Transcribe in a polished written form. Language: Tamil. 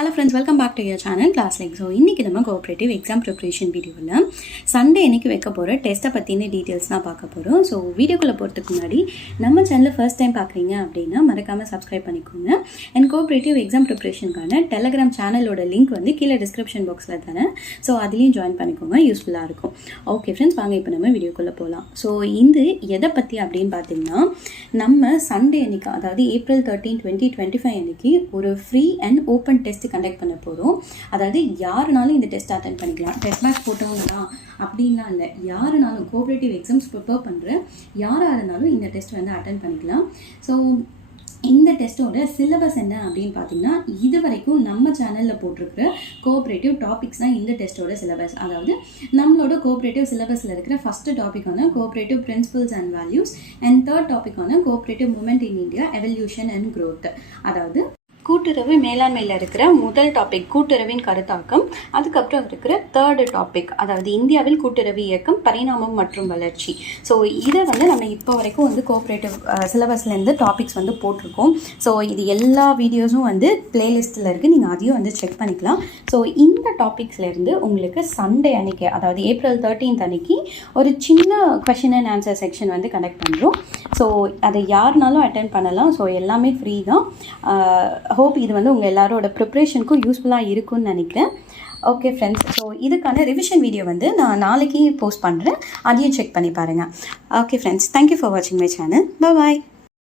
Hello friends, welcome back to your channel class like. So இன்றைக்கி நம்ம கோஆப்ரேட்டிவ் எக்ஸாம் ப்ரிப்ரேஷன் வீடியோவில் சண்டே இன்றைக்கி வைக்க போகிற டெஸ்ட்டை பற்றின டீட்டெயில்ஸ் தான் பார்க்க போகிறோம். ஸோ வீடியோக்குள்ளே போகிறதுக்கு முன்னாடி நம்ம சேனலில் ஃபர்ஸ்ட் டைம் பார்க்குறீங்க அப்படின்னா மறக்காமல் சப்ஸ்கிரைப் பண்ணிக்கோங்க. அண்ட் கோஆப்ரேட்டிவ் எக்ஸாம் ப்ரிப்ரேஷனுக்கான டெலகிராம் சேனலோட லிங்க் வந்து கீழே டிஸ்கிரிப்ஷன் பாக்ஸில் தரேன். ஸோ அதுலேயும் ஜாயின் பண்ணிக்கோங்க, யூஸ்ஃபுல்லாக இருக்கும். ஓகே ஃப்ரெண்ட்ஸ், வாங்க இப்போ நம்ம வீடியோக்குள்ளே போகலாம். ஸோ இது எதை பற்றி அப்படின்னு பார்த்தீங்கன்னா, நம்ம சண்டே அன்றைக்கி, அதாவது April 13, 2025 அன்றைக்கி ஒரு free and open test conduct பண்ண போகிறோம். அதாவது யாருனாலும் இந்த டெஸ்ட் அட்டென்ட் பண்ணிக்கலாம். டெஸ்ட் பேட்ச் போட்டவங்களா அப்படின்லாம் இல்லை, யாருனாலும் கோஆப்ரேட்டிவ் எக்ஸாம்ஸ் ப்ரிப்பேர் பண்ணுற யாராக இருந்தாலும் இந்த டெஸ்ட் வந்து அட்டென்ட் பண்ணிக்கலாம். ஸோ இந்த டெஸ்ட்டோட சிலபஸ் என்ன அப்படின்னு பார்த்தீங்கன்னா, இது வரைக்கும் நம்ம சேனலில் போட்டிருக்கிற கோஆப்ரேட்டிவ் டாபிக்ஸ் தான் இந்த டெஸ்ட்டோட சிலபஸ். அதாவது நம்மளோட கோஆப்ரேட்டிவ் சிலபஸில் இருக்கிற ஃபஸ்ட்டு டாப்பிக்கான cooperative principles and values and third டாப்பிக்கான cooperative movement in India evolution and growth. அதாவது கூட்டுறவு மேலாண்மையில் இருக்கிற முதல் டாபிக் கூட்டுறவின் கருத்தாக்கம், அதுக்கப்புறம் இருக்கிற தேர்டு டாபிக் அதாவது இந்தியாவில் கூட்டுறவு இயக்கம் பரிணாமம் மற்றும் வளர்ச்சி. ஸோ இதை வந்து நம்ம இப்போ வரைக்கும் வந்து கோஆப்ரேட்டிவ் சிலபஸ்லேருந்து டாபிக்ஸ் வந்து போட்டிருக்கோம். ஸோ இது எல்லா வீடியோஸும் வந்து பிளேலிஸ்ட்டில் இருக்குது, நீங்கள் அதையும் வந்து செக் பண்ணிக்கலாம். ஸோ இந்த டாபிக்ஸ்லேருந்து உங்களுக்கு சண்டே அன்னைக்கு, அதாவது April 13 அன்னைக்கு ஒரு சின்ன கொஷின் அண்ட் ஆன்சர் செக்ஷன் வந்து கண்டக்ட் பண்ணுறோம். ஸோ அதை யாருனாலும் அட்டென்ட் பண்ணலாம். ஸோ எல்லாமே ஃப்ரீ தான். ஹோப் இது வந்து உங்கள் எல்லாரோட ப்ரிப்ரேஷனுக்கும் யூஸ்ஃபுல்லாக இருக்கும்னு நினைக்கிறேன். ஓகே ஃப்ரெண்ட்ஸ், ஸோ இதுக்கான ரிவிஷன் வீடியோ வந்து நான் நாளைக்கு போஸ்ட் பண்ணுறேன், அதையும் செக் பண்ணி பாருங்கள். ஓகே ஃப்ரெண்ட்ஸ், தேங்க்யூ ஃபார் வாட்சிங் மை சேனல். பாய்.